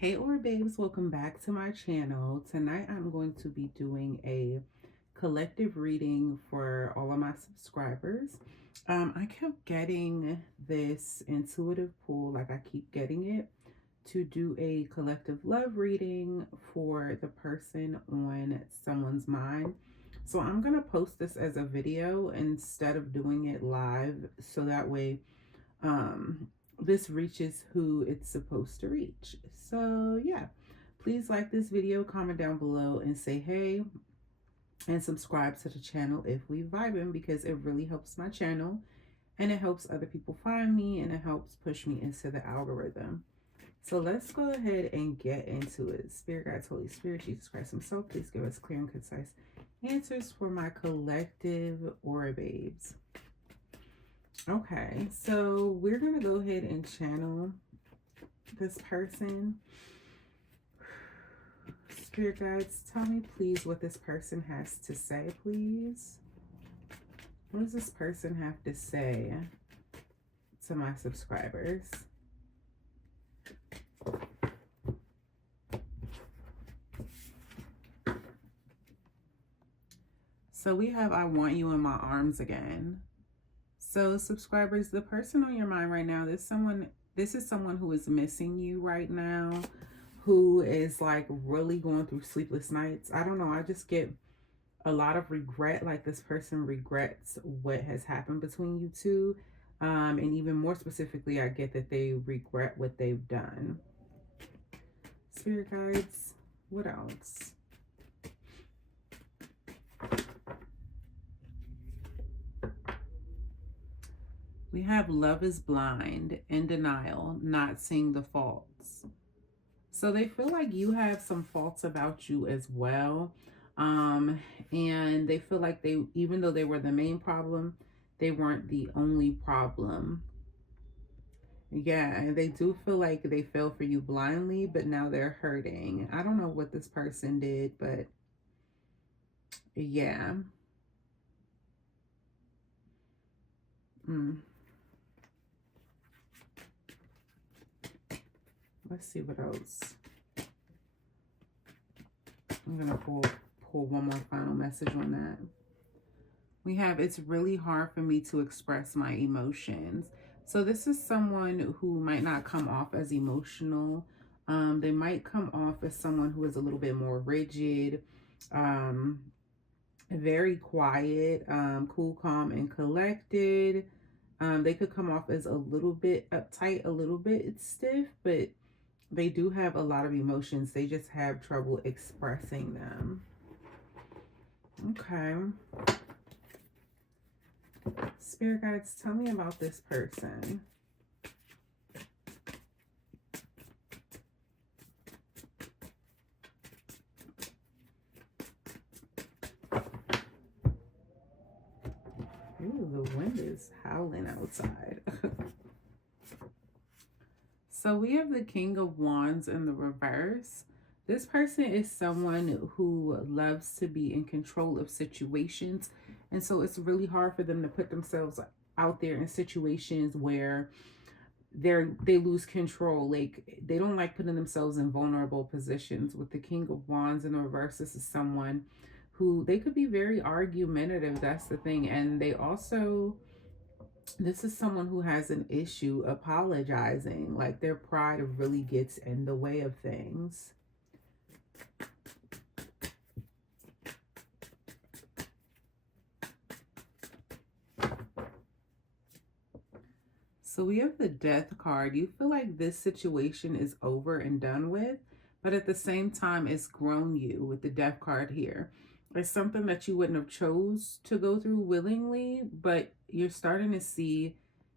Hey or babes, welcome back to my channel. Tonight I'm going to be doing a collective reading for all of my subscribers. I kept getting this intuitive pull, like I keep getting it, to do a collective love reading for the person on someone's mind. So I'm going to post this as a video instead of doing it live, so that way this reaches who it's supposed to reach. So yeah, please like this video, comment down below and say hey, and subscribe to the channel if we vibing, because it really helps my channel and it helps other people find me and it helps push me into the algorithm. So let's go ahead and get into it. Spirit guides, Holy Spirit, Jesus Christ himself, please give us clear and concise answers for my collective aura babes. Okay, so we're going to go ahead and channel this person. Spirit guides, tell me please what this person has to say, please. What does this person have to say to my subscribers? So we have I want you in my arms again. So subscribers, the person on your mind right now, this is someone who is missing you right now, who is like really going through sleepless nights. I don't know, I just get a lot of regret, like this person regrets what has happened between you two. And even more specifically, I get that they regret what they've done. Spirit guides, what else? We have love is blind, in denial, not seeing the faults. So they feel like you have some faults about you as well. And they feel like even though they were the main problem, they weren't the only problem. Yeah, and they do feel like they fell for you blindly, but now they're hurting. I don't know what this person did, but yeah. Mm. Let's see what else. I'm gonna pull one more final message on that. We have, it's really hard for me to express my emotions. So this is someone who might not come off as emotional. They might come off as someone who is a little bit more rigid, very quiet, cool, calm, and collected. They could come off as a little bit uptight, a little bit stiff, but they do have a lot of emotions. They just have trouble expressing them. Okay. Spirit guides, tell me about this person. Ooh, the wind is howling outside. So we have the King of Wands in the reverse. This person is someone who loves to be in control of situations. And so it's really hard for them to put themselves out there in situations where they lose control. Like, they don't like putting themselves in vulnerable positions. With the King of Wands in the reverse, this is someone who, they could be very argumentative. That's the thing. And they also, this is someone who has an issue apologizing. Like, their pride really gets in the way of things. So we have the Death card. You feel like this situation is over and done with, but at the same time, it's grown you with the Death card here. It's something that you wouldn't have chose to go through willingly, but you're starting to see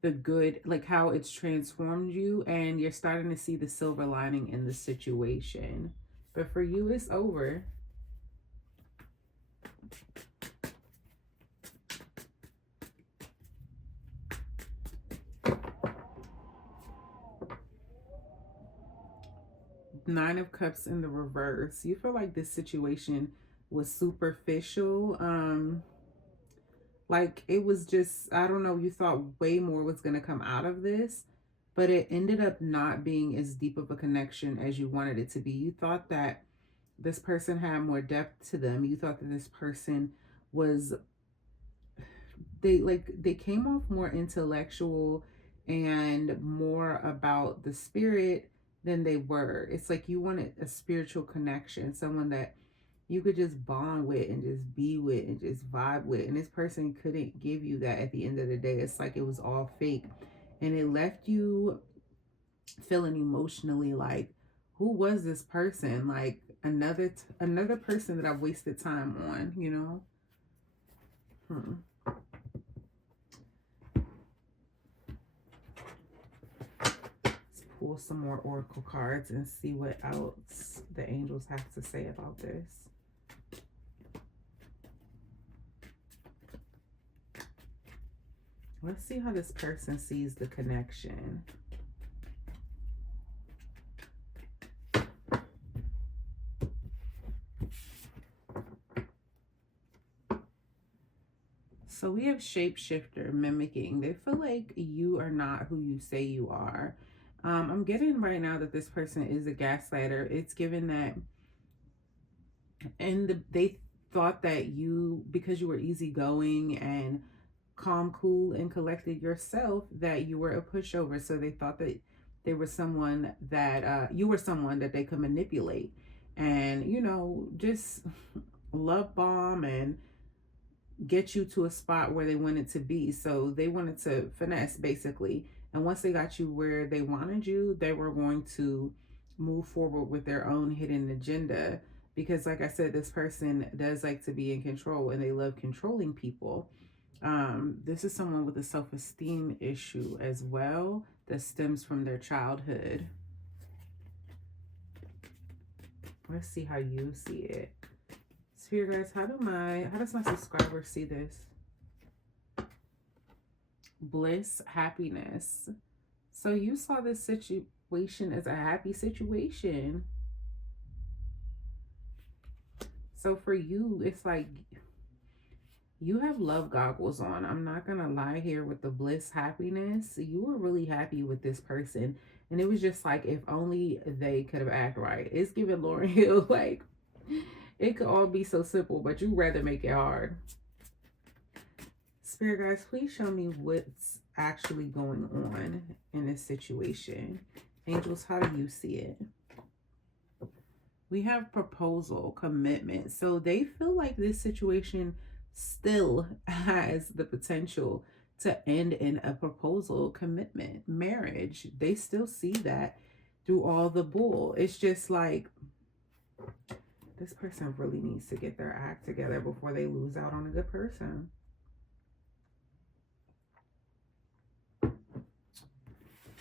the good, like how it's transformed you, and you're starting to see the silver lining in the situation. But for you, it's over. Nine of Cups in the reverse. You feel like this situation was superficial. Like, it was just, I don't know, you thought way more was going to come out of this, but it ended up not being as deep of a connection as you wanted it to be. You thought that this person had more depth to them. You thought that this person was, they came off more intellectual and more about the spirit than they were. It's like you wanted a spiritual connection, someone that you could just bond with and just be with and just vibe with. And this person couldn't give you that at the end of the day. It's like it was all fake. And it left you feeling emotionally like, who was this person? Like another person that I've wasted time on, you know? Hmm. Let's pull some more oracle cards and see what else the angels have to say about this. Let's see how this person sees the connection. So we have shapeshifter, mimicking. They feel like you are not who you say you are. I'm getting right now that this person is a gaslighter. It's given that, and they thought that you, because you were easygoing and calm, cool, and collected yourself, that you were a pushover. So they thought that they were someone that you were someone that they could manipulate, and just love bomb and get you to a spot where they wanted to be. So they wanted to finesse basically. And once they got you where they wanted you, they were going to move forward with their own hidden agenda. Because, like I said, this person does like to be in control and they love controlling people. This is someone with a self-esteem issue as well that stems from their childhood. Let's see how you see it. Spirit guys, how does my subscriber see this? Bliss, happiness. So you saw this situation as a happy situation. So for you, it's like you have love goggles on. I'm not gonna lie here with the bliss, happiness. You were really happy with this person. And it was just like, if only they could have acted right. It's giving Lauryn Hill, like, it could all be so simple, but you rather make it hard. Spirit guys, please show me what's actually going on in this situation. Angels, how do you see it? We have proposal, commitment. So they feel like this situation still has the potential to end in a proposal, commitment, marriage. They still see that through all the bull. It's just like this person really needs to get their act together before they lose out on a good person.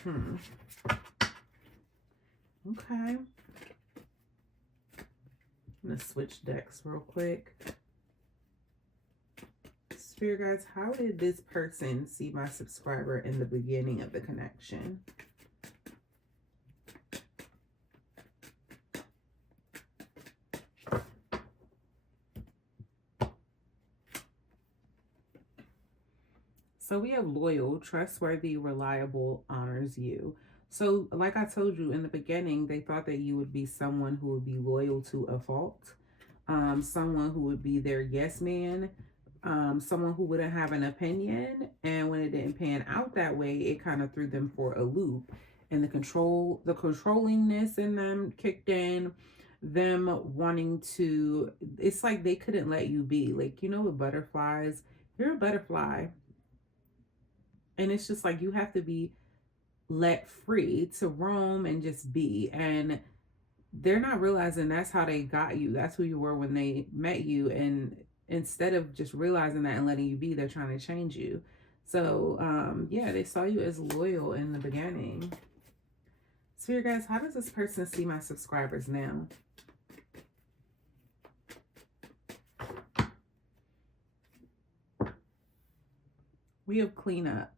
Okay. I'm going to switch decks real quick. Spirit guides, how did this person see my subscriber in the beginning of the connection? So we have loyal, trustworthy, reliable, honors you. So like I told you in the beginning, they thought that you would be someone who would be loyal to a fault, someone who would be their yes man, someone who wouldn't have an opinion. And when it didn't pan out that way, it kind of threw them for a loop. And the controllingness in them kicked in, them wanting to, it's like they couldn't let you be. Like, with butterflies, you're a butterfly. And it's just like you have to be let free to roam and just be. And they're not realizing that's how they got you. That's who you were when they met you. And instead of just realizing that and letting you be, they're trying to change you. So, yeah, they saw you as loyal in the beginning. Spirit guys, how does this person see my subscribers now? We have cleanup.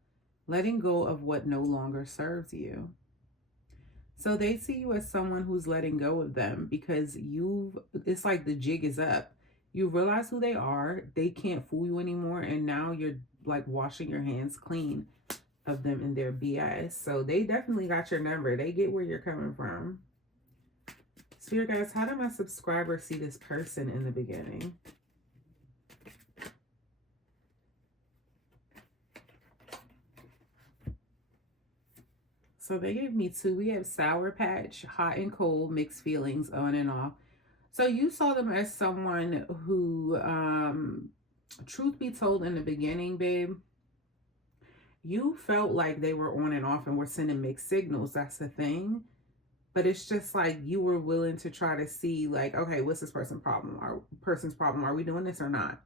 Letting go of what no longer serves you. So they see you as someone who's letting go of them because it's like the jig is up. You realize who they are. They can't fool you anymore. And now you're like washing your hands clean. of them in their BS. So they definitely got your number. They get where you're coming from. Spirit guys, how did my subscriber see this person in the beginning? So they gave me two. We have Sour Patch, hot and cold, mixed feelings, on and off. So you saw them as someone who, truth be told, in the beginning, babe, you felt like they were on and off and were sending mixed signals. That's the thing. But it's just like you were willing to try to see, like, okay, what's this person's problem? Are we doing this or not?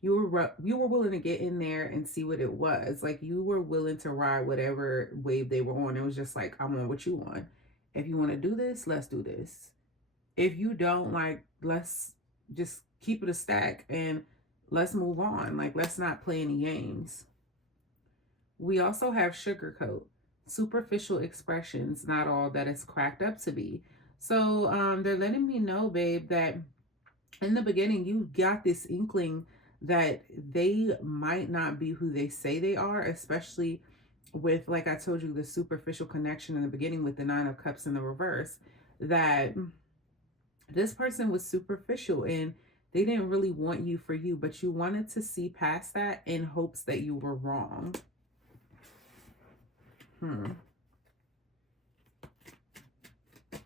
You were willing to get in there and see what it was. Like, you were willing to ride whatever wave they were on. It was just like, I'm on what you want. If you want to do this, let's do this. If you don't, like, let's just keep it a stack and let's move on. Like, let's not play any games. We also have sugarcoat, superficial expressions, not all that it's cracked up to be. So they're letting me know, babe, that in the beginning you got this inkling that they might not be who they say they are, especially with, like I told you, the superficial connection in the beginning with the Nine of Cups in the reverse, that this person was superficial and they didn't really want you for you, but you wanted to see past that in hopes that you were wrong.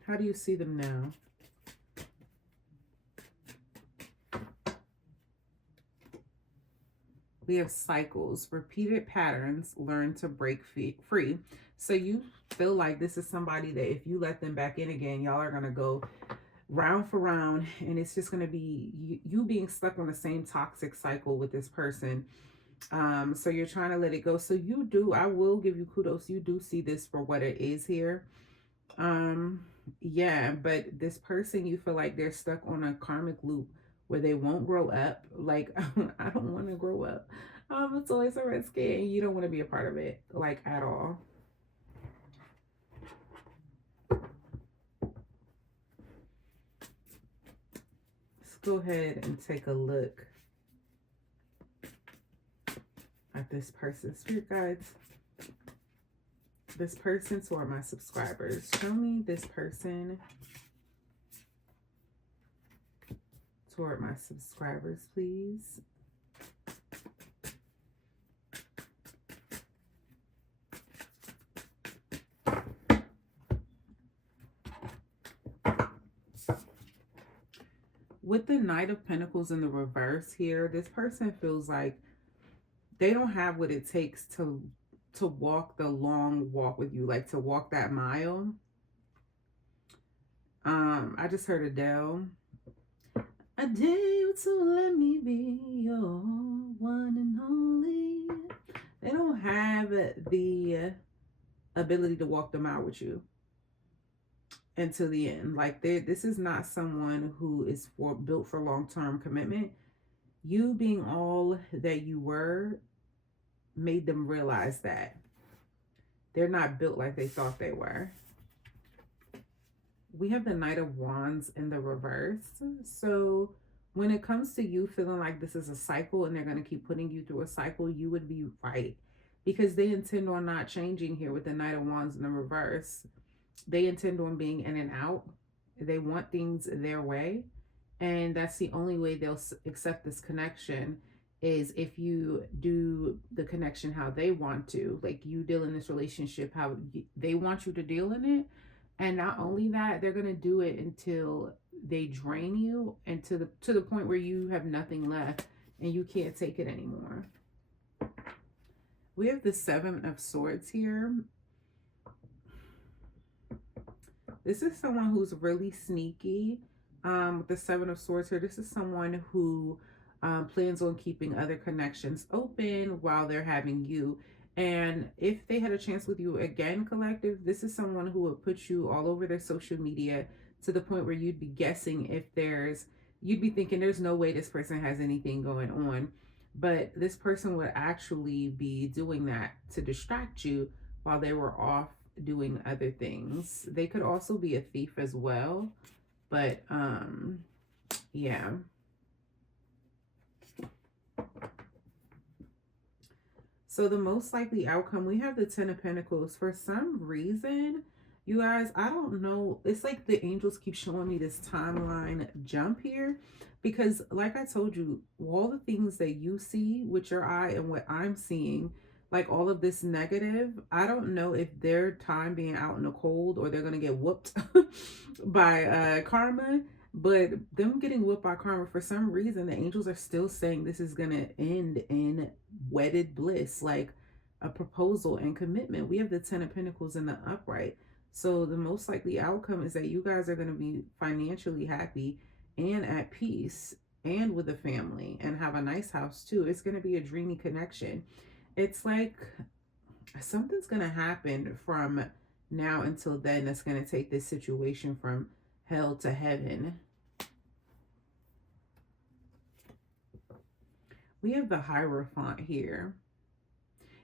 How do you see them now? We have cycles, repeated patterns, learn to break free. So you feel like this is somebody that if you let them back in again, y'all are going to go round for round, and it's just going to be you being stuck on the same toxic cycle with this person. So you're trying to let it go. So you do, I will give you kudos. You do see this for what it is here. Yeah, but this person, you feel like they're stuck on a karmic loop where they won't grow up. Like, I don't want to grow up. It's always so risky, and you don't want to be a part of it, like, at all. Let's go ahead and take a look at this person. Spirit guides, this person, to are my subscribers. Show me this person toward my subscribers, please. With the Knight of Pentacles in the reverse here, this person feels like they don't have what it takes to walk the long walk with you, like to walk that mile. I just heard Adele. I dare you to let me be your one and only. They don't have the ability to walk the mile with you until the end. Like, this is not someone who is built for long-term commitment. You being all that you were made them realize that they're not built like they thought they were. We have the Knight of Wands in the reverse. So when it comes to you feeling like this is a cycle and they're going to keep putting you through a cycle, you would be right, because they intend on not changing here with the Knight of Wands in the reverse. They intend on being in and out. They want things their way, and that's the only way they'll accept this connection, is if you do the connection how they want to. Like, you deal in this relationship how they want you to deal in it. And not only that, they're going to do it until they drain you, and to the point where you have nothing left and you can't take it anymore. We have the Seven of Swords here. This is someone who's really sneaky. With the Seven of Swords here, this is someone who plans on keeping other connections open while they're having you. And if they had a chance with you again, collective, this is someone who would put you all over their social media to the point where you'd be guessing if you'd be thinking there's no way this person has anything going on. But this person would actually be doing that to distract you while they were off doing other things. They could also be a thief as well. But yeah. So the most likely outcome, we have the Ten of Pentacles. For some reason, you guys, I don't know. It's like the angels keep showing me this timeline jump here. Because like I told you, all the things that you see with your eye and what I'm seeing, like all of this negative, I don't know if their time being out in the cold or they're going to get whooped by karma. But them getting whooped by karma, for some reason, the angels are still saying this is going to end in wedded bliss, like a proposal and commitment. We have the Ten of Pentacles in the upright. So the most likely outcome is that you guys are going to be financially happy and at peace and with a family and have a nice house too. It's going to be a dreamy connection. It's like something's going to happen from now until then that's going to take this situation from hell to heaven. We have the Hierophant here.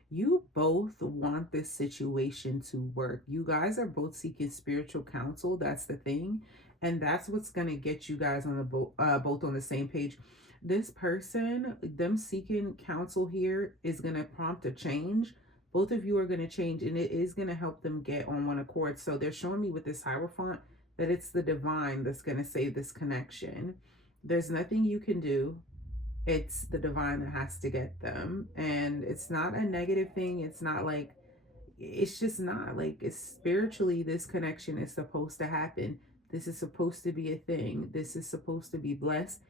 You both want this situation to work. You guys are both seeking spiritual counsel. That's the thing. And that's what's going to get you guys on the both on the same page. This person, them seeking counsel here is going to prompt a change. Both of you are going to change, and it is going to help them get on one accord. So they're showing me with this Hierophant that it's the divine that's going to save this connection. There's nothing you can do. It's the divine that has to get them, and it's not a negative thing. It's not like, it's just not like, it's spiritually, this connection is supposed to happen. This is supposed to be a thing. This is supposed to be blessed.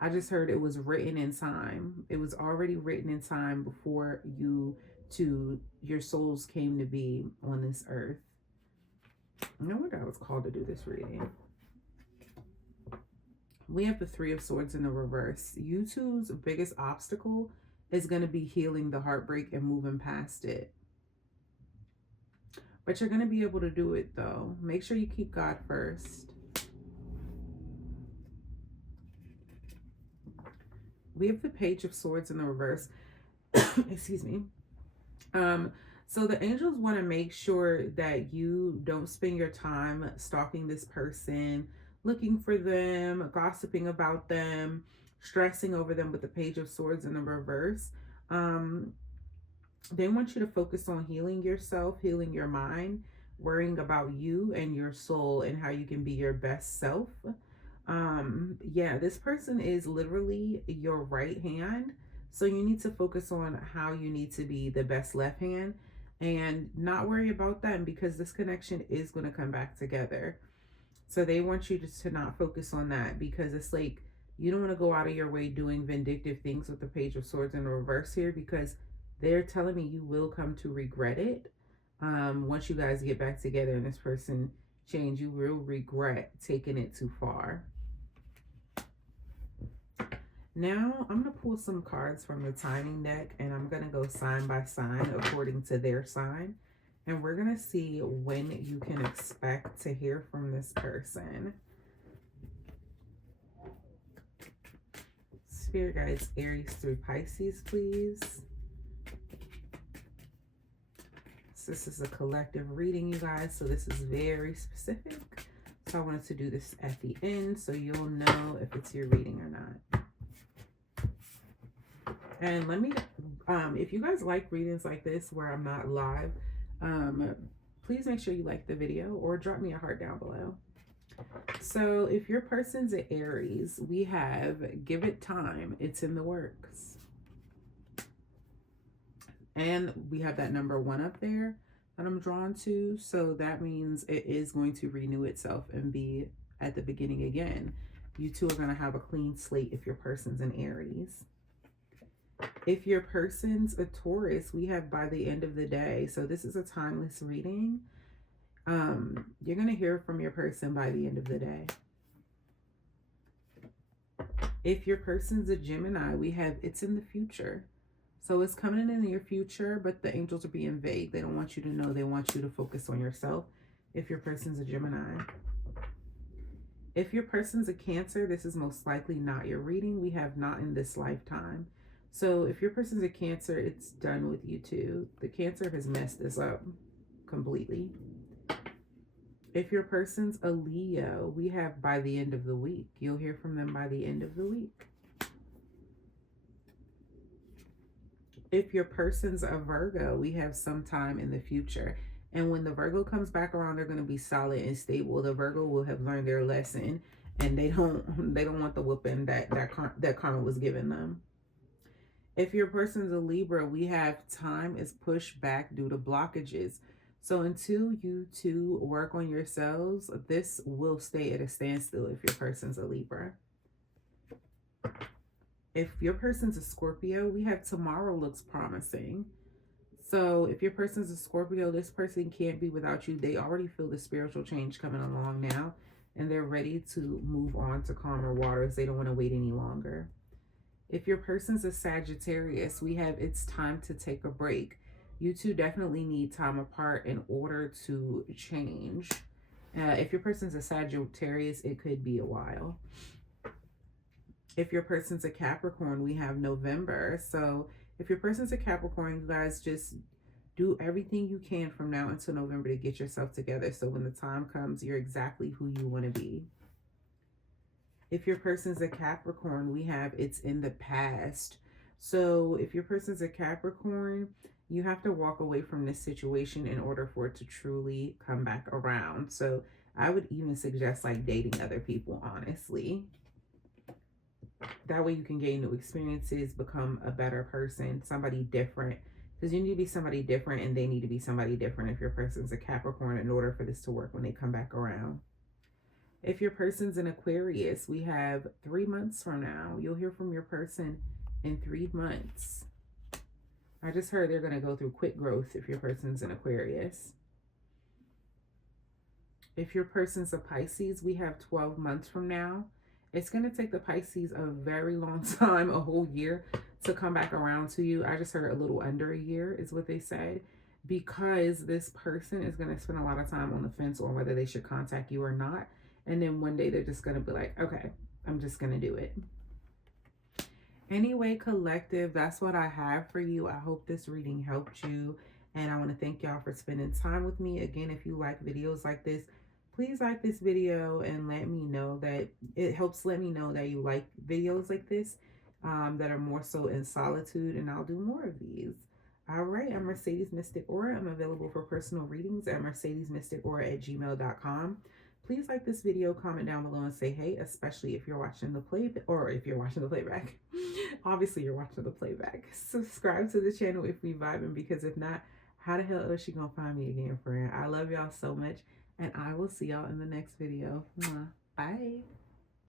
I just heard it was written in time. It was already written in time before your souls came to be on this earth. No wonder I was called to do this reading. We have the Three of Swords in the reverse. You two's biggest obstacle is going to be healing the heartbreak and moving past it. But you're going to be able to do it, though. Make sure you keep God first. We have the Page of Swords in the reverse. Excuse me. So the angels want to make sure that you don't spend your time stalking this person, looking for them, gossiping about them, stressing over them with the Page of Swords in the reverse. They want you to focus on healing yourself, healing your mind, worrying about you and your soul and how you can be your best self. Yeah, this person is literally your right hand. So you need to focus on how you need to be the best left hand and not worry about them, because this connection is going to come back together. So they want you to not focus on that, because it's like you don't want to go out of your way doing vindictive things with the Page of Swords in reverse here, because they're telling me you will come to regret it. Once you guys get back together and this person change, you will regret taking it too far. Now, I'm going to pull some cards from the timing deck, and I'm going to go sign by sign according to their sign. And we're going to see when you can expect to hear from this person. Spirit guides, Aries through Pisces, please. So this is a collective reading, you guys. So this is very specific. So I wanted to do this at the end so you'll know if it's your reading or not. And let me, if you guys like readings like this where I'm not live, please make sure you like the video or drop me a heart down below. So if your person's an Aries, we have give it time. It's in the works. And we have that number 1 up there that I'm drawn to. So that means it is going to renew itself and be at the beginning again. You two are going to have a clean slate if your person's an Aries. If your person's a Taurus, we have by the end of the day. So this is a timeless reading. You're going to hear from your person by the end of the day. If your person's a Gemini, we have it's in the future. So it's coming in your future, but the angels are being vague. They don't want you to know. They want you to focus on yourself. If your person's a Gemini. If your person's a Cancer, this is most likely not your reading. We have not in this lifetime. So if your person's a Cancer, it's done with you too. The Cancer has messed this up completely. If your person's a Leo, we have by the end of the week. You'll hear from them by the end of the week. If your person's a Virgo, we have some time in the future. And when the Virgo comes back around, they're going to be solid and stable. The Virgo will have learned their lesson, and they don't want the whooping that karma was given them. If your person's a Libra, we have time is pushed back due to blockages. So until you two work on yourselves, this will stay at a standstill if your person's a Libra. If your person's a Scorpio, we have tomorrow looks promising. So if your person's a Scorpio, this person can't be without you. They already feel the spiritual change coming along now, and they're ready to move on to calmer waters. They don't want to wait any longer. If your person's a Sagittarius, we have it's time to take a break. You two definitely need time apart in order to change. If your person's a Sagittarius, it could be a while. If your person's a Capricorn, we have November. So if your person's a Capricorn, you guys just do everything you can from now until November to get yourself together. So when the time comes, you're exactly who you want to be. If your person's a Capricorn, we have it's in the past. So if your person's a Capricorn, you have to walk away from this situation in order for it to truly come back around. So I would even suggest like dating other people, honestly. That way you can gain new experiences, become a better person, somebody different. Because you need to be somebody different and they need to be somebody different if your person's a Capricorn in order for this to work when they come back around. If your person's an Aquarius, we have 3 months from now. You'll hear from your person in 3 months. I just heard they're going to go through quick growth if your person's an Aquarius. If your person's a Pisces, we have 12 months from now. It's going to take the Pisces a very long time, a whole year, to come back around to you. I just heard a little under a year is what they said, because this person is going to spend a lot of time on the fence on whether they should contact you or not. And then one day they're just going to be like, okay, I'm just going to do it. Anyway, collective, that's what I have for you. I hope this reading helped you. And I want to thank y'all for spending time with me. Again, if you like videos like this, please like this video and let me know that it helps let me know that you like videos like this that are more so in solitude, and I'll do more of these. All right, I'm Mercedes Mystic Aura. I'm available for personal readings at mercedesmysticaura@gmail.com. Please like this video, comment down below, and say hey, especially if you're watching the playback, or if you're watching the playback. Obviously, you're watching the playback. Subscribe to the channel if we vibing, because if not, how the hell is she gonna find me again, friend? I love y'all so much, and I will see y'all in the next video. Bye.